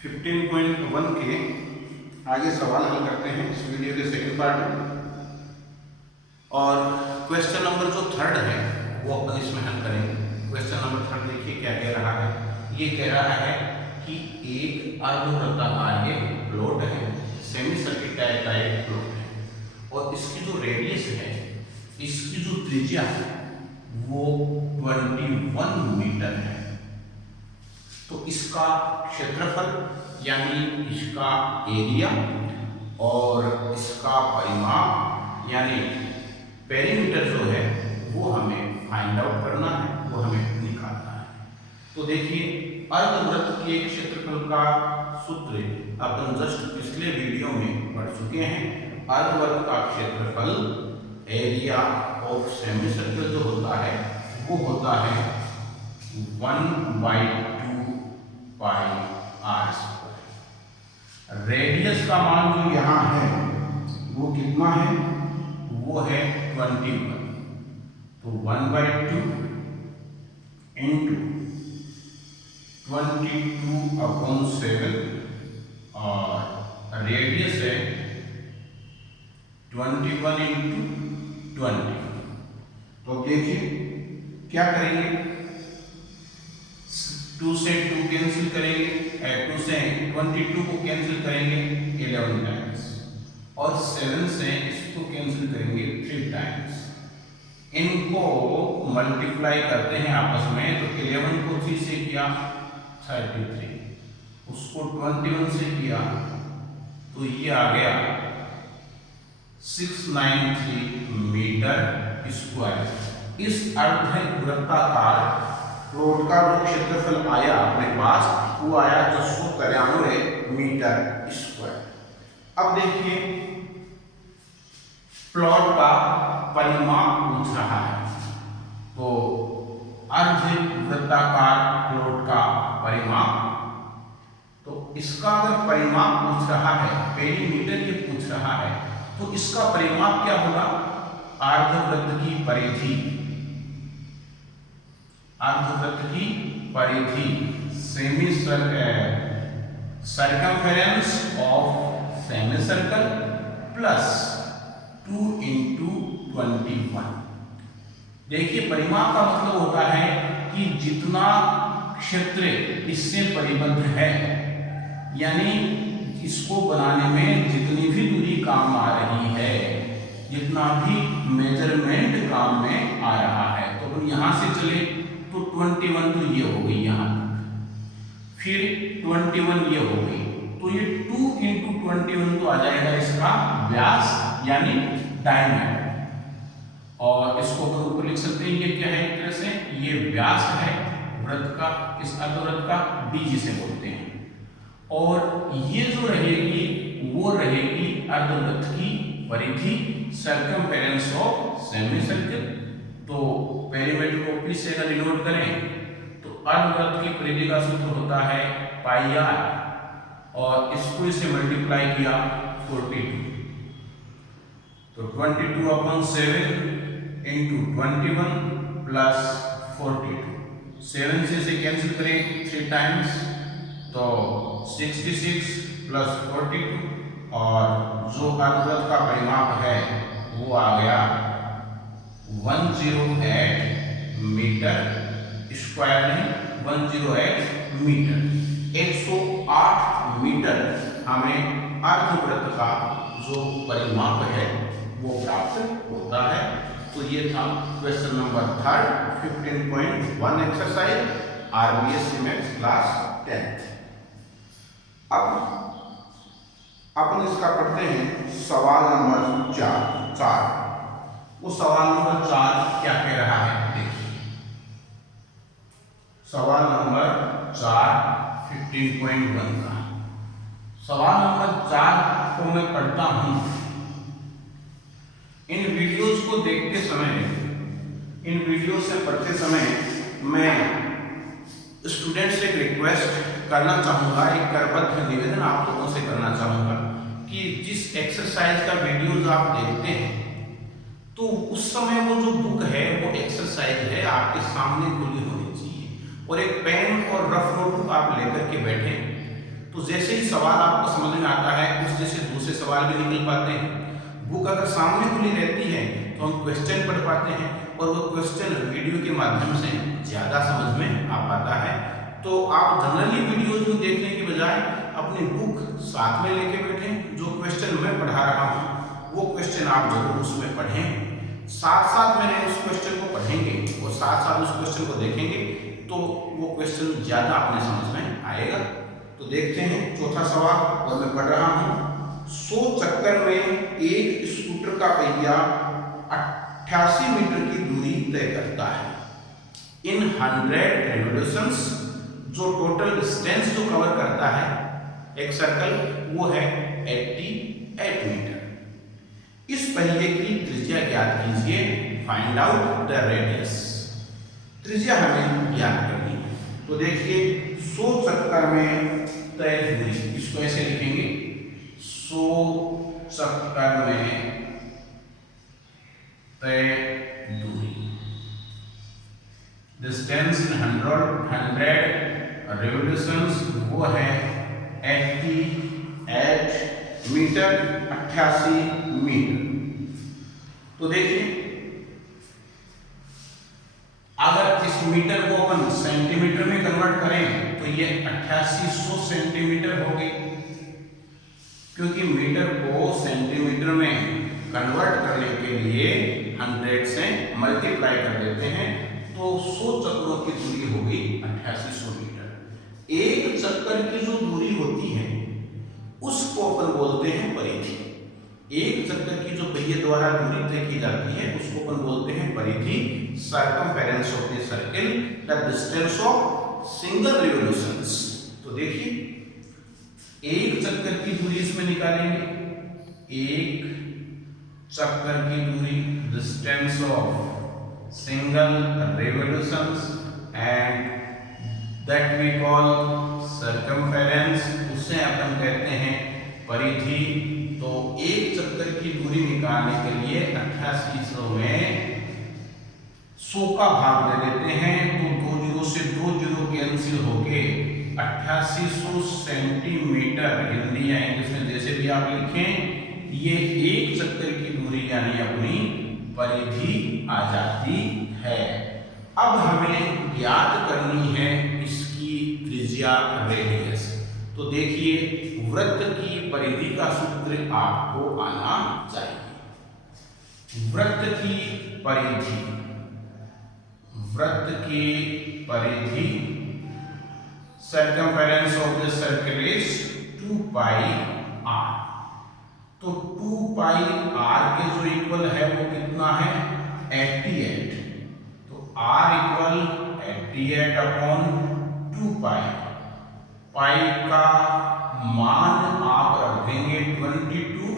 15.1 के आगे सवाल हल करते हैं इस वीडियो के सेकंड पार्ट में। और क्वेश्चन नंबर जो थर्ड है वो अपन इसमें हल करेंगे। क्वेश्चन नंबर थर्ड देखिए क्या कह रहा है। ये कह रहा है कि एक अर्धवृत्ताकार ये प्लॉट है, सेमी सर्किट टाइप का एक प्लॉट है और इसकी जो रेडियस है, इसकी जो त्रिज्या है वो 21 मीटर है। तो इसका क्षेत्रफल यानी इसका एरिया और इसका परिमाप यानी पेरीमीटर जो है वो हमें फाइंड आउट करना है, वो हमें निकालना है। तो देखिए अर्धवृत्त के क्षेत्रफल का सूत्र अपन जस्ट पिछले वीडियो में पढ़ चुके हैं। अर्धवृत्त का क्षेत्रफल एरिया ऑफ सेमी सर्कल जो होता है वो होता है 1/2 पाई आर स्क्वायर। रेडियस का मान जो यहाँ है वो कितना है, वो है 21। तो 1/2 इंटू 22/7 और रेडियस है 21 इंटू 20। तो देखिए क्या करेंगे, 2 से 2 कैंसिल करेंगे, 2 से 22 को कैंसिल करेंगे 11 टाइम्स और 7 से इसको कैंसिल करेंगे 3 टाइम्स। इनको मल्टीप्लाई करते हैं आपस में, तो 11 को 3 से किया 33, उसको 21 से किया तो ये आ गया 693 मीटर स्क्वायर। इस अर्धवृत्ताकार प्लॉट का जो क्षेत्रफल आया अपने पास वो आया 293 मीटर स्क्वायर। अब देखिए प्लॉट का परिमाप पूछ रहा है, तो अर्धवृत्ताकार प्लॉट का परिमाप, तो इसका अगर परिमाप पूछ रहा है, पेरीमीटर ये पूछ रहा है, तो इसका परिमाप क्या होगा, अर्धवृत्त की परिधि, अर्धवृत्त की परिधि semi circumference of semi circle plus 2 into 21। देखिए परिमाप का मतलब होता है कि जितना क्षेत्र इससे परिबद्ध है, यानी इसको बनाने में जितनी भी दूरी काम आ रही है, जितना भी मेजरमेंट काम में आ रहा है, तो अपन यहां से चले तो 21 तो ये हो गई यहां तक, फिर 21 ये हो गई, तो ये 2 इंटू 21 तो आ जाएगा इसका व्यास यानी डायमीटर। और इसको अपन ऊपर लिख सकते हैं, ये क्या है, एक तरह से ये व्यास है वृत्त का, इस अर्धवृत्त का, डी जिसे बोलते हैं। और ये जो रहेगी वो रहेगी अर्धवृत्त की परिधि, सर्कमफेरेंस ऑफ सेमी सर्कल। तो पेरीमीटर को पी से अगर डिनोट करें तो अर्धवृत्त की परिधि का सूत्र होता है पाई आर, और इसको इसे मल्टीप्लाई किया 42, तो 22/7 इंटू 21 प्लस 42, 7 से इसे कैंसिल करें 3 टाइम्स तो 66 प्लस 42, और जो अर्धवृत्त का परिमाप है वो आ गया 108 मीटर स्क्वायर, नहीं 108 मीटर, 108 मीटर हमें अर्धवृत्त का जो परिमाप है वो प्राप्त होता है। तो ये था question number third 15.1 exercise RBSC maths class 10th। अब अपन इसका पढ़ते हैं सवाल नंबर 4। वो सवाल नंबर 4 क्या कह रहा है, देखिए सवाल नंबर 4 15.1 का सवाल नंबर 4 को मैं पढ़ता हूं। इन वीडियोज को देखते समय, इन वीडियो से पढ़ते समय मैं स्टूडेंट से एक रिक्वेस्ट करना चाहूँगा, एक करबद्ध निवेदन आप लोगों से करना चाहूँगा कि जिस एक्सरसाइज का वीडियोज आप देखते हैं तो उस समय वो जो बुक है, वो एक्सरसाइज है आपके सामने खुली होनी चाहिए, और एक पेन और रफ नोटबुक आप लेकर के बैठे तो सवाल भी निकल पाते हैं। बुक अगर सामने खुली रहती है तो हम क्वेश्चन पढ़ पाते हैं और वो क्वेश्चन वीडियो के माध्यम से ज़्यादा समझ में आ पाता है। तो आप जनरली वीडियोज में देखने के बजाय अपनी बुक साथ में लेके बैठें। जो क्वेश्चन मैं पढ़ा रहा हूँ वो क्वेश्चन आप जरूर उसमें पढ़ें, साथ साथ मैंने उस क्वेश्चन को पढ़ेंगे और साथ साथ उस क्वेश्चन को देखेंगे तो वो क्वेश्चन ज़्यादा अपने समझ में आएगा। तो देखते हैं चौथा सवाल और मैं पढ़ रहा हूँ। 100 चक्कर में एक स्कूटर का पहिया 88 मीटर की दूरी तय करता है। इन 100 रेवोल्यूशंस, जो टोटल डिस्टेंस जो कवर करता है एक सर्कल, वो है 88 मीटर। इस पहिए की त्रिज्या ज्ञात कीजिए, फाइंड आउट द रेडियस। त्रिज्या हमें ज्ञात करनी है। तो देखिए 100 चक्कर में तय दूरी, इसको ऐसे लिखेंगे 100 चक्कर में तय दूरी। डिस्टेंस इन 100 रेवोल्यूशंस वो है 88 मीटर, 88 मीटर। तो देखिए अगर इस मीटर को अपन सेंटीमीटर में कन्वर्ट करें तो ये 8800 सेंटीमीटर हो गई। क्योंकि मीटर को सेंटीमीटर में कन्वर्ट करने के लिए 100 से मल्टीप्लाई कर देते हैं तो 100 चक्रों की दूरी हो गई 8800 मीटर। एक चक्कर की जो दूरी होती है उसको अपन बोलते हैं परिधि। एक चक्कर की जो पहिए द्वारा दूरी तय की जाती है उसको अपन बोलते हैं परिधि, circumference of the circle, the distance of single revolutions. तो देखिए एक चक्कर की दूरी इसमें निकालेंगे, एक चक्कर की दूरी, distance of single revolutions and that we call circumference, उसे अपन कहते हैं परिधि। तो एक चक्कर की दूरी निकालने के लिए 8800 में 100 का भाग दे देते हैं तो 2 जीरो से 2 जीरो कैंसिल होके 8800 सेंटीमीटर, हिंदी या इंग्लिश में जैसे भी आप लिखें, ये एक चक्कर की दूरी यानी अपनी परिधि आ जाती है। अब हमें ज्ञात करनी है इसकी त्रिज्या, रेडियस। तो देखिए वृत्त की परिधि का सूत्र आपको आना चाहिए। वृत्त की परिधि, वृत्त की परिधि, circumference of the circle is 2 pi r। तो 2 पाई r के जो इक्वल है वो कितना है 88। तो r इक्वल 88 अपॉन 2 पाई। पाई का मान आप रख देंगे 22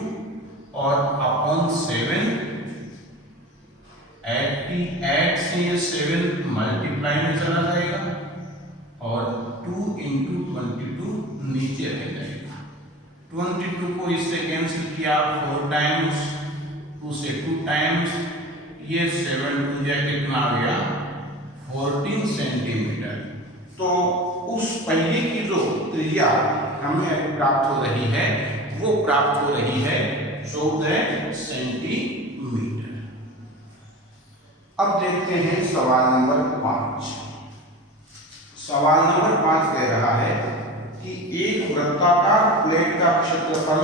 और अपॉन 7। 88 से ये 7 मल्टीप्लाई में चला जाएगा और 2 इंटू 22 नीचे रह जाएगा। 22 को इससे कैंसिल किया 4 टाइम्स, 2 से 2 टाइम्स, ये 7 टू जा कितना आ गया 14 सेंटीमीटर। तो उस पहिए की जो त्रिज्या हमें प्राप्त हो रही है वो प्राप्त हो रही है 14 सेंटीमीटर। अब देखते हैं सवाल नंबर 5। सवाल नंबर 5 कह रहा है कि एक वृत्ताकार प्लेट का क्षेत्रफल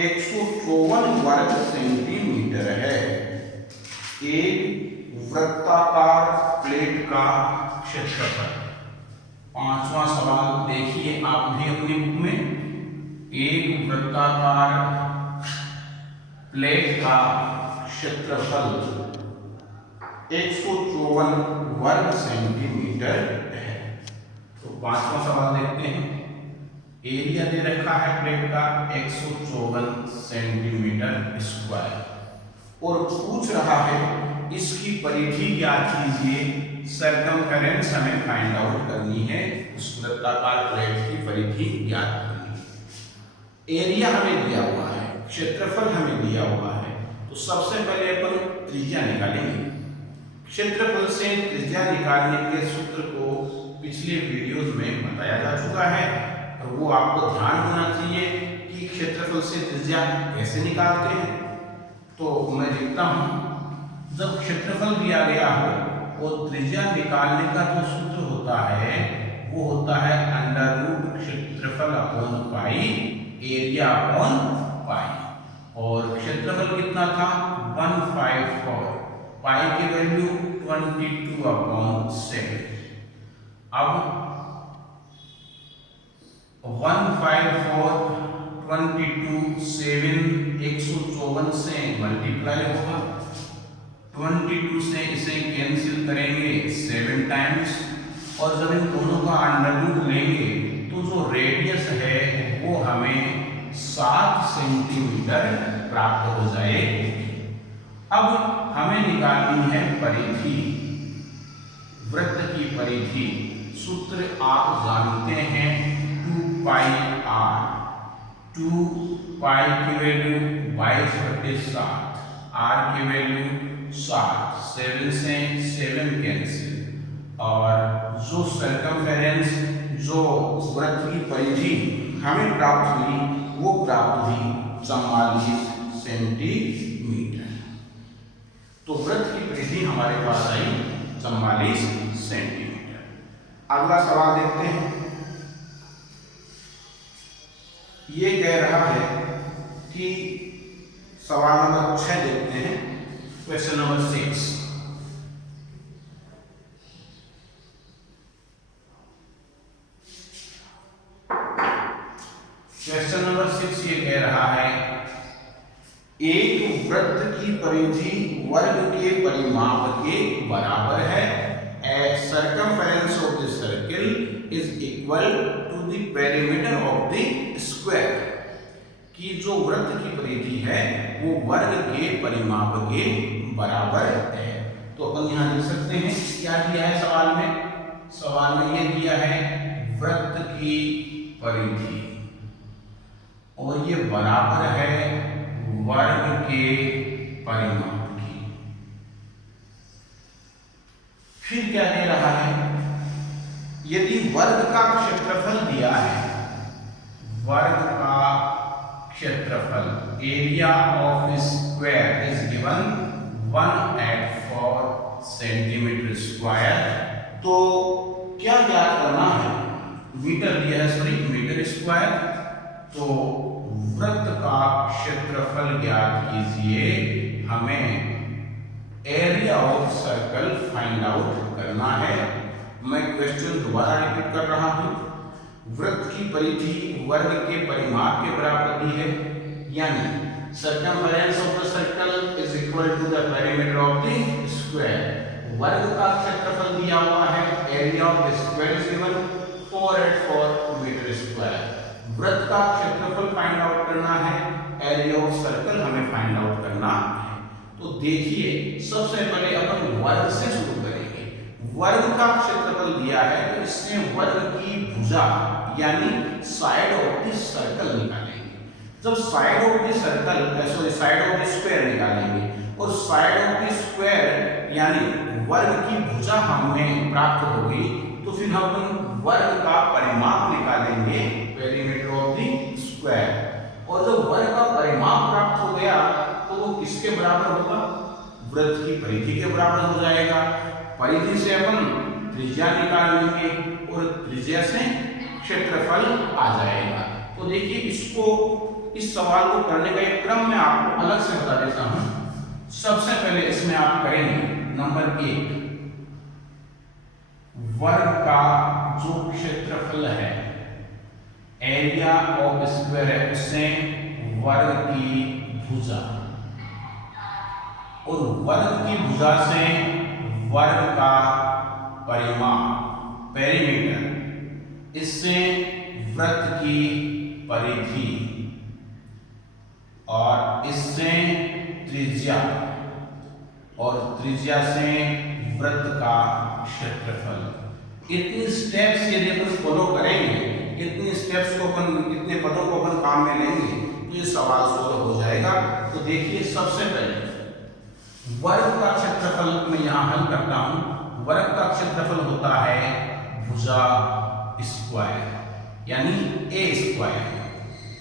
154 वर्ग सेंटीमीटर है। एक वृत्ताकार प्लेट का क्षेत्रफल। 5वां सवाल देखिए आप भी अपनी बुक में। एक वृत्ताकार प्लेट का क्षेत्रफल 154 वर्ग सेंटीमीटर है। तो 5वां सवाल देखते हैं। एरिया दे रखा है प्लेट का 154 सेंटीमीटर स्क्वायर और पूछ रहा है इसकी परिधि ज्ञात कीजिए, सर्कमफेरेंस हमें फाइंड आउट करनी है, उस वृत्ताकार प्लेट की परिधि ज्ञात करनी है। एरिया हमें दिया हुआ है, क्षेत्रफल हमें दिया हुआ है, तो सबसे पहले अपन त्रिज्या निकालेंगे। क्षेत्रफल से त्रिज्या निकालने के सूत्र को पिछले वीडियोज में बताया जा चुका है और वो आपको ध्यान होना चाहिए कि क्षेत्रफल से त्रिज्या कैसे निकालते हैं। तो मैं लिखता हूं, जब क्षेत्रफल दिया गया हो और त्रिज्या निकालने का जो सूत्र होता है वो होता है अंडर रूट क्षेत्रफल upon pi area upon pi. और क्षेत्रफल कितना था 154, पाई की वैल्यू 22/7। अब 154 22 7 154 से मल्टीप्लाई होगा, 22 से इसे कैंसिल करेंगे 7 टाइम्स, और जब इन दोनों का अंडर रूट लेंगे तो जो रेडियस है वो हमें 7 सेंटीमीटर प्राप्त हो जाएगी। अब हमें निकालनी है परिधि, वृत्त की परिधि। सूत्र आप जानते हैं 2 पाई r, 2 पाई की वैल्यू 22/7, r की वैल्यू 7, 7 से 7 कैंसिल, और जो सर्कमफेरेंस, जो वृत्त की परिधि हमें प्राप्त हुई वो प्राप्त हुई 44 सेंटीमीटर। तो वृत्त की परिधि हमारे पास आई 44 सेंटीमीटर। अगला सवाल देखते हैं। ये कह रहा है कि सवाल नंबर 6 देखते हैं, क्वेश्चन नंबर 6। क्वेश्चन नंबर 6 ये कह रहा है, एक वृत्त की परिधि वर्ग के परिमाप के बराबर है। A circumference of the circle is equal to the perimeter of the square. कि जो वृत्त की परिधि है वो वर्ग के परिमाप के बराबर है। तो अपन यहां लिख सकते हैं क्या दिया है सवाल में। सवाल में ये दिया है वृत्त की परिधि और ये बराबर है वर्ग के परिमाप की। फिर क्या कह रहा है, यदि वर्ग का क्षेत्रफल दिया है, वर्ग का क्षेत्रफल area of square is given 184 centimetre square. तो क्या ज्ञात करना है, मीटर दिया है, सॉरी मीटर स्क्वायर। तो वृत्त का क्षेत्रफल ज्ञात कीजिए, हमें area of circle find out करना है। मैं क्वेश्चन दोबारा रिपीट कर रहा हूं। वृत्त की परिधि वर्ग के परिमाप के बराबर दी है, यानी circumference of the circle is equal to the perimeter of the square. वर्ग का क्षेत्रफल दिया हुआ है, area of the square is given 484 metre square. वृत्त का क्षेत्रफल फाइंड आउट करना है, एरिया ऑफ सर्कल हमें फाइंड आउट करना है। तो देखिए सबसे पहले अपन वर्ग से शुरू करेंगे। वर्ग का क्षेत्रफल दिया है तो इससे वर्ग की भुजा यानी साइड ऑफ द सर्कल निकालेंगे। जब side of the circle sorry side of the square निकालेंगे और साइड ऑफ द स्क्वायर यानी वर्ग की भुजा हमें प्राप्त होगी, तो फिर हम वर्ग का परिमाप निकालेंगे, पेरीमीटर ऑफ द स्क्वायर। और जब वर्ग का परिमाप प्राप्त हो गया तो वो किसके बराबर होगा, वृत्त की परिधि के बराबर हो जाएगा। परिधि से अपन त्रिज्या निकाल लेंगे और त्रिज्या से क्षेत्रफल आ जाएगा। तो देखिए इसको, इस सवाल को करने का एक क्रम मैं आपको अलग से बता देता हूं। सबसे पहले इसमें आप करेंगे नंबर 1, वर्ग का जो क्षेत्रफल है, एरिया ऑफ स्क्वायर है, उससे वर्ग की भुजा, और वर्ग की भुजा से वर्ग का परिमाप पेरीमीटर, इससे वृत्त की परिधि और इससे त्रिज्या, और त्रिज्या से वृत्त का क्षेत्रफल। इतनी स्टेप्स यदि अपन फॉलो करेंगे, इतने स्टेप्स को अपन, इतने पदों को अपन काम में लेंगे तो ये सवाल सोल्व हो जाएगा। तो देखिए सबसे पहले वर्ग का क्षेत्रफल मैं यहाँ हल करता हूँ। वर्ग का क्षेत्रफल होता है भुजा स्क्वायर यानी ए स्क्वायर।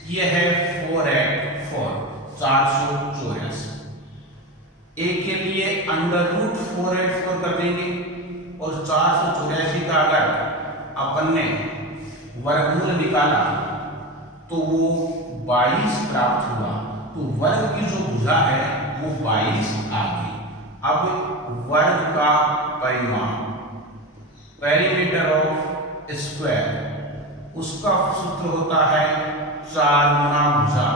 ये है 484, 484। ए के लिए √484 कर देंगे और 484 का अगर अपन ने वर्गमूल निकाला तो वो 22 प्राप्त हुआ। तो वर्ग की जो भुजा है वो 22 आ गई। अब वर्ग का परिमाण, पेरीमीटर ऑफ स्क्वायर, उसका सूत्र होता है 4 गुना भुजा,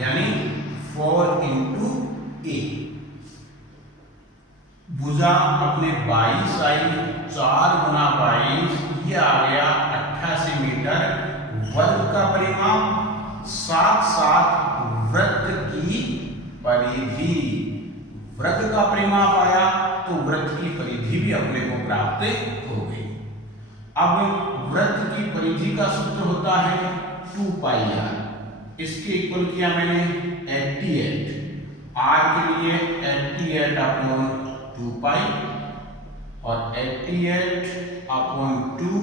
यानी 4 इंटू ए। भुजा अपने 22 आई, 4 गुना 22, ये आ गया 88 मीटर। वर्ग का परिमाण साथ साथ वृत्त की परिधि, वृत्त का परिमाण पाया तो वृत्त की परिधि भी अपने को प्राप्त हो गई। अब वृत्त की परिधि का सूत्र होता है 2πr। इसके इक्वल किया मैंने 88, r के लिए 88 अपॉन 2π और 88 अपॉन 2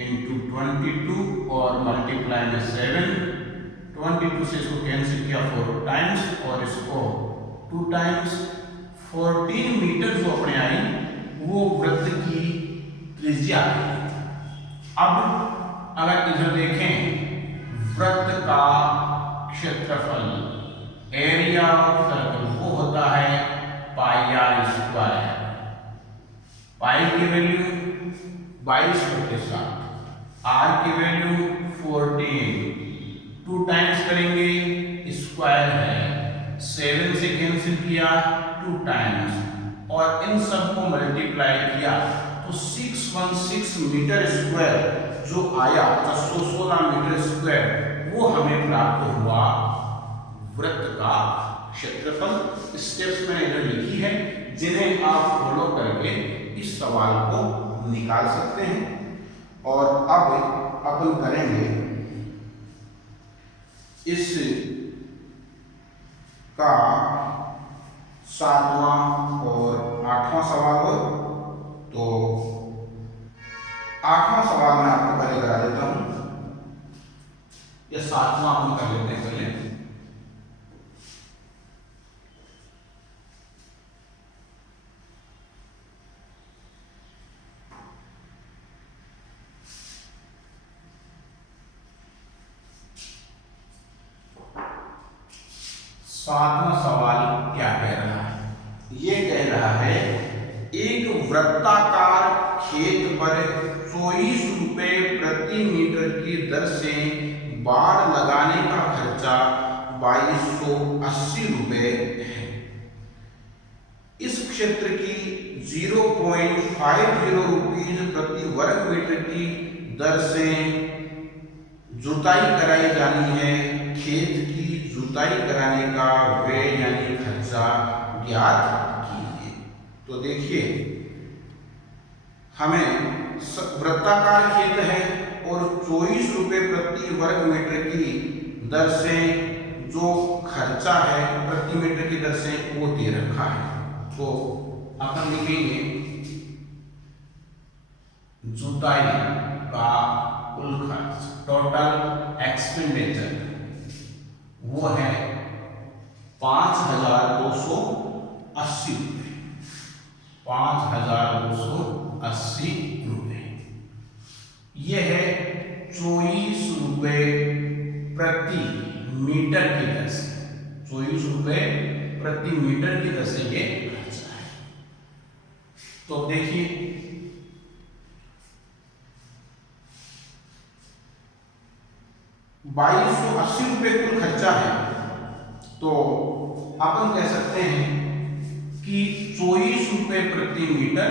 इंटू 22 और मल्टीप्लाई में 7। 22 से इसको कैंसिल किया 4 टाइम्स और इसको 2 टाइम्स। 14 मीटर जो अपने आई वो वृत्त की त्रिज्या है। अब अगर इधर देखें, वृत्त का क्षेत्रफल, एरिया ऑफ सर्कल, वो होता है πr²। पाई की वैल्यू 22/7, आर की वैल्यू 14, 2 टाइम्स करेंगे स्क्वायर है, 7 से कैंसिल किया 2 टाइम्स और इन सब को मल्टीप्लाई किया तो 616 मीटर स्क्वायर जो आया, 616 मीटर स्क्वायर, वो हमें प्राप्त हुआ वृत्त का क्षेत्रफल। स्टेप्स मैंने इधर लिखी है जिन्हें आप फॉलो करके इस सवाल को निकाल सकते हैं। और अब अपन करेंगे इस का 7वां और 8वां सवाल हो। तो 8वां सवाल मैं आपको पहले करा देता हूं, या 7वां अपन कर लेते हैं पहले। सातवां सवाल क्या कह रहा है? ये कह रहा है एक वृत्ताकार खेत पर 24 रुपए प्रति मीटर की दर से बाड़ लगाने का खर्चा 2280 रुपए है। इस क्षेत्र की 0.50 रुपीज प्रति वर्ग मीटर की दर से जुताई कराई जानी है। खेत की जुताई कराने का व्यय यानी खर्चा ज्ञात कीजिए। तो देखिए, हमें वृत्ताकार खेत है और 24 रुपए प्रति वर्ग मीटर की दर से जो खर्चा है प्रति मीटर की दर से वो दे रखा है। तो अपन लिखेंगे जुताई का कुल खर्च, टोटल एक्सपेंडिचर, वो है 5280 रुपये। 5280 रुपये। यह है 24 रुपये प्रति मीटर की दर से, 24 रुपये प्रति मीटर की दर से ये खर्चा है। तो देखिए, 2280 रुपये कुल खर्चा है। तो अपन कह सकते हैं कि 24 रुपये प्रति मीटर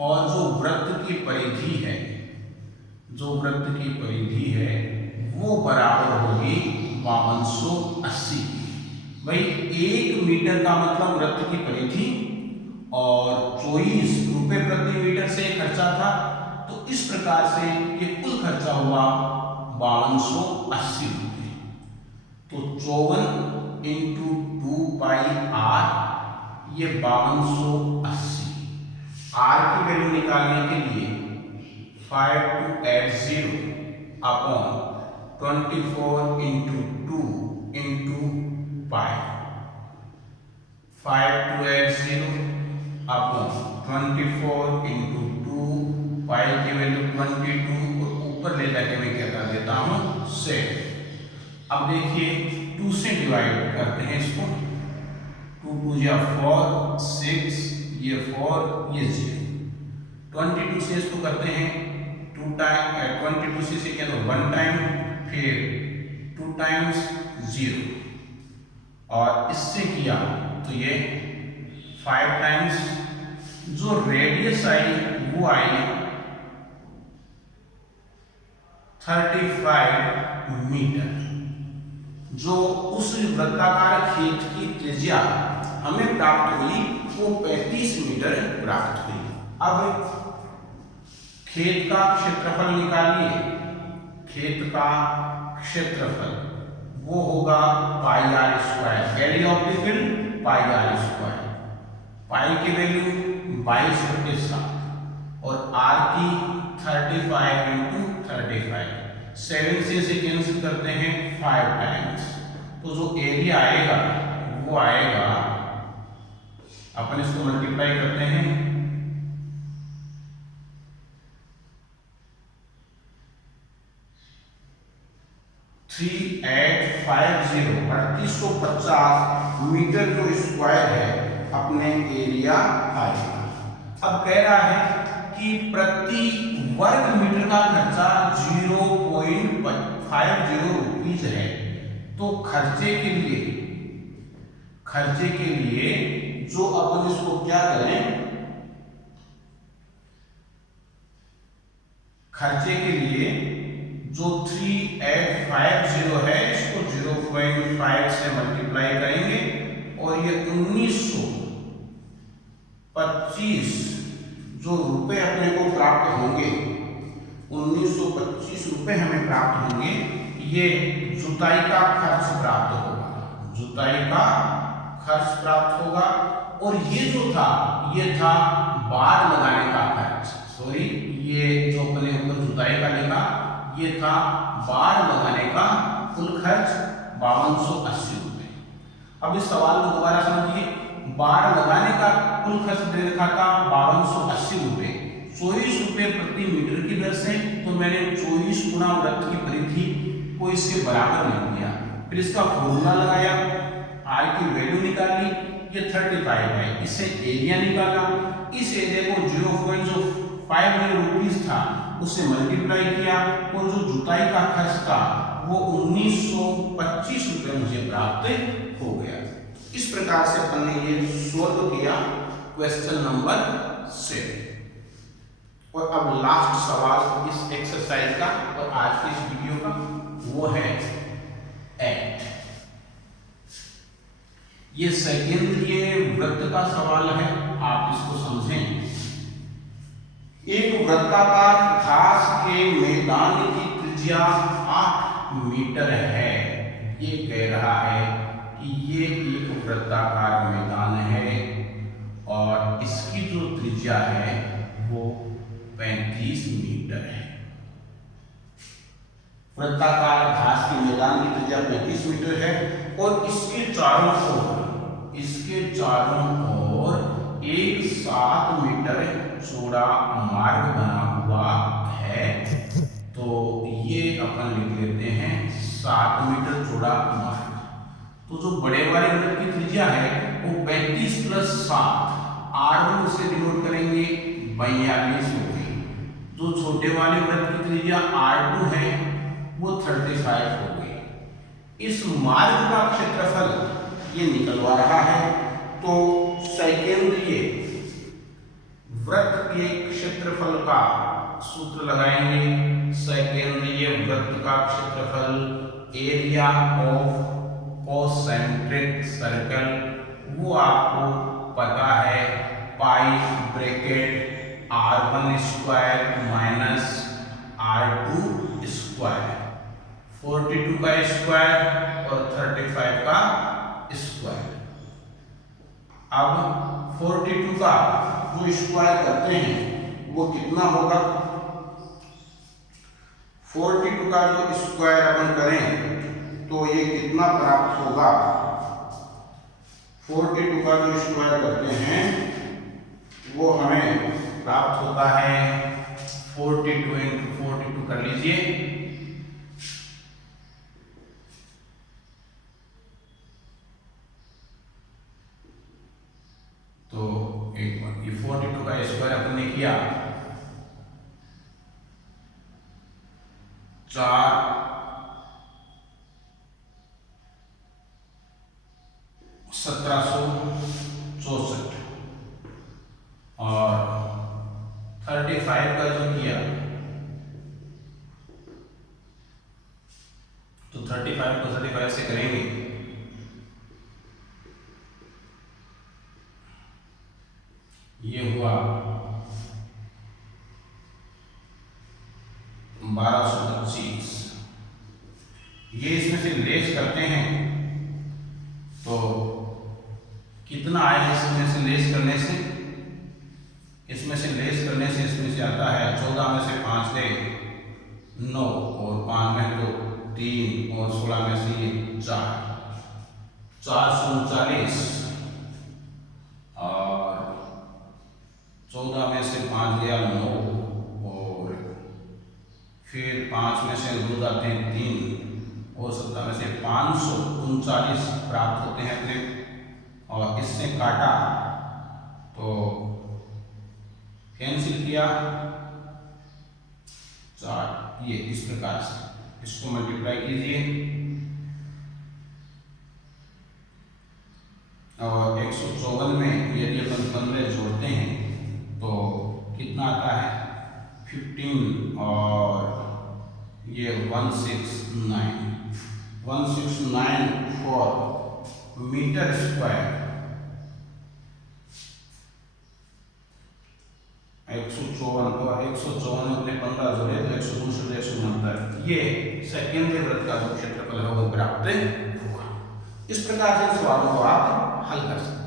और जो वृत्त की परिधि है, जो वृत्त की परिधि है वो बराबर होगी 5280। भाई 1 मीटर का मतलब वृत्त की परिधि और 24 रुपये प्रति मीटर से खर्चा था। तो इस प्रकार से ये कुल खर्चा हुआ 5280 रुपये। तो 54 इंटू 2πr, ये 5280। आर की वैल्यू निकालने के लिए 5280 upon 24 into 2 into pi, 5 2 8 0 upon 24 into 2 पाई की वैल्यू 22 और ऊपर ले जाके मैं क्या कर देता हूँ 7। अब देखिए 2 से डिवाइड करते हैं इसको, 2 2 या 4 6, ये 4 ये 0, 22 से इसको करते हैं 2 टाइम 22 से क्या तो 1 टाइम, फिर 2 टाइम्स 0 और इससे किया तो ये 5 टाइम्स, जो रेडियस आई वो आई 35 मीटर। जो उस वृत्ताकार खेत की त्रिज्या हमें प्राप्त हुई वो 35 मीटर प्राप्त हुई। अब खेत का क्षेत्रफल निकालिए, खेत का क्षेत्रफल वो होगा pi r square, area of the field pi r square, pi की वैल्यू 22/7 और आर की 35 इंटू 35, 7 से इसे कैंसिल करते हैं 5 टाइम्स, तो जो एरिया आएगा वो आएगा, अपन इसको मल्टीप्लाई करते हैं 3850 3850 मीटर जो स्क्वायर है अपने एरिया आएगा। अब कह रहा है कि प्रति वर्ग मीटर का खर्चा 0.50 रुपीज है, तो खर्चे के लिए जो अपन इसको क्या करें, खर्चे के लिए जो 3850 है इसको 0.5 से मल्टीप्लाई करेंगे और ये 1925 जो रुपए अपने को प्राप्त होंगे, 1925 रुपए हमें प्राप्त होंगे, ये जुताई का खर्च प्राप्त होगा, जुताई का खर्च प्राप्त होगा। और ये जो था ये था बाड़ लगाने का खर्च, सॉरी ये जो अपने ऊपर जुताई का लिखा ये था बाड़ लगाने का कुल खर्च 5280 रुपए। अब इस सवाल को दोबारा समझिए, बाड़ लगाने का कुल खर्च दे रखा था 5280 रुपए, 24 रुपए प्रति मीटर की दर से, तो मैंने 24 गुना वृत्त की परिधि को इसके बराबर नहीं किया, फिर इसका फॉर्मूला लगाया, आर की वैल्यू निकाली, ये 35 है, इससे एरिया निकाला, इस एरिया को 0.50 रुपीज था उससे मल्टीप्लाई किया और जो जुताई का खर्च था वो 1925 रुपए मुझे प्राप्त हो गया। इस प्रकार से अपन ने ये सोल्व किया क्वेश्चन नंबर 7। और अब लास्ट सवाल इस एक्सरसाइज का और आज की इस वीडियो का वो है 8। ये सेकेंद्रीय वृत्त का सवाल है, आप इसको समझें। एक वृत्ताकार घास के मैदान की त्रिज्या 8 मीटर है। ये कह रहा है कि ये एक वृत्ताकार मैदान है और इसकी जो त्रिज्या है वो 35 मीटर है। वृत्ताकार घास के मैदान की त्रिज्या 35 मीटर है और इसके चारों ओर एक 7 मीटर चौड़ा मार्ग बना हुआ है, तो ये अपन लिख लेते हैं 7 मीटर चौड़ा मार्ग। तो जो बड़े वाले वृत्त की त्रिज्या है वो 35 + 7, R1 से डिनोट करेंगे 42 हो गई। जो छोटे वाले वृत्त की त्रिज्या R2 है वो 35 हो गई। इस मार्ग का क्षेत्रफल ये निकलवा रहा है, तो सेकेंद्रीय वृत्त के क्षेत्रफल का सूत्र लगाएंगे। सेकेंद्रीय वृत्त का क्षेत्रफल एरिया ऑफ कॉन्सेंट्रिक सर्कल, वो आपको पता है pi bracket R1 square minus R2 square, 42 का स्क्वायर और 35 का स्क्वायर। अब 42 का जो स्क्वायर करते हैं वो कितना होगा, 42 का जो स्क्वायर अपन करें तो ये कितना प्राप्त होगा। 42 का जो स्क्वायर करते हैं वो हमें प्राप्त होता है 42 इंटू 42 कर लीजिए, तो एक बार ये 42 का स्क्वायर अपन ने किया 1764 और 35 का जो किया तो 35 को 35 से करेंगे ये हुआ 1225। ये इसमें से लेस करते हैं तो कितना आएगा इसमें से लेस करने से, इसमें से लेस करने से इसमें से आता है 14 में से 5 गए 9 और 5 में तो 3 और 16 में से ये 439 और 14 में से 5 गया 9 और फिर 5 में से 2 जाते हैं 3 और 17 में से 539 प्राप्त होते हैं अपने। और इससे काटा तो कैंसिल किया 4, ये इस प्रकार से इसको मल्टीप्लाई कीजिए और 154 में यदि अपन 15 जोड़ते हैं तो कितना आता है 15 और ये 169 फॉर मीटर स्क्वायर। 154 और 154 में अपने 15 जोड़े तो 169 ये सेकेंडरी वृत्त का जो क्षेत्रफल है वो प्राप्त हुआ। इस प्रकार से सवालों को आप हल कर सकते हैं।